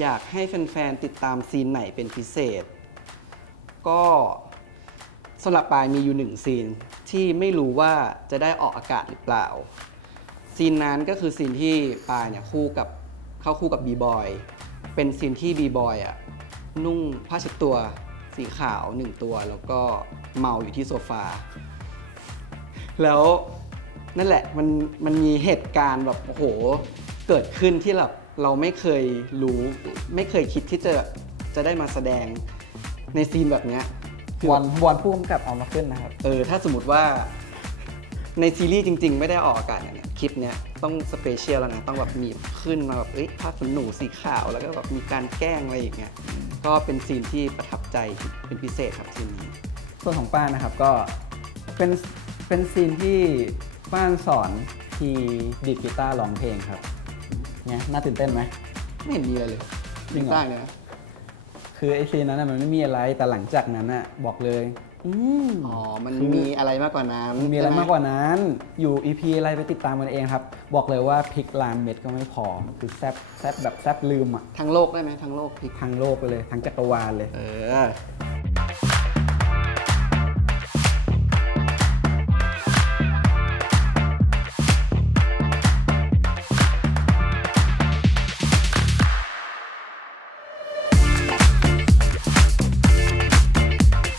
อยากให้แฟนๆ ติดตามซีนไหนเป็นพิเศษ ก็สำหรับปายมีอยู่หนึ่งซีนที่ไม่รู้ว่าจะได้ออกอากาศหรือเปล่า ซีนนั้นก็คือซีนที่ปายเนี่ยคู่กับเข้าคู่กับบีบอยเป็นซีนที่บีบอยอะนุ่งผ้าเช็ดตัวสีขาวหนึ่งตัว แล้วก็เมาอยู่ที่โซฟา แล้วนั่นแหละมันมันมีเหตุการณ์แบบโอ้โหเกิดขึ้นที่แบบ เราไม่เคยรู้ไม่เคยคิดที่จะจะได้มาแสดงในซีนแบบเนี้ยคือวอนวอนผู้กำกับเอามาขึ้นนะครับ เออถ้าสมมติว่าในซีรีส์จริง ๆ ไม่ได้ออกอากาศเนี่ยคลิปเนี้ยต้องสเปเชียลแล้วนะต้องแบบมีขึ้นมาแบบเอ้ยผ้าขนหนูสีขาวแล้วก็แบบมีการแกล้งอะไรอย่างเงี้ยก็เป็นซีนที่ประทับใจเป็นพิเศษครับซีนนี้ส่วนของป้านนะครับก็เป็นเป็นซีนที่ป้านสอนทีดีดกีตาร์ร้องเพลงครับ เนี่ยน่าตื่นเต้นไหมไม่เห็นมีอะไรเลยจริงเหรอ ใต้เลยนะคือไอซีนนั้นนะมันไม่มีอะไรแต่หลังจากนั้นน่ะบอกเลย อืม อ๋อ มันคือ มีอะไรมากกว่านั้นมันมีอะไรใช่หมากกว่านั้น อยู่ EP อะไรไปติดตามกันเองครับ บอกเลยว่าพริกลานเม็ดก็ไม่พอ คือแซบแซบแบบแซบลืมอะ ทั้งโลกได้ไหมทั้งโลกพลิก ทั้งโลกไปเลย ทั้งจักรวาลเลย เออ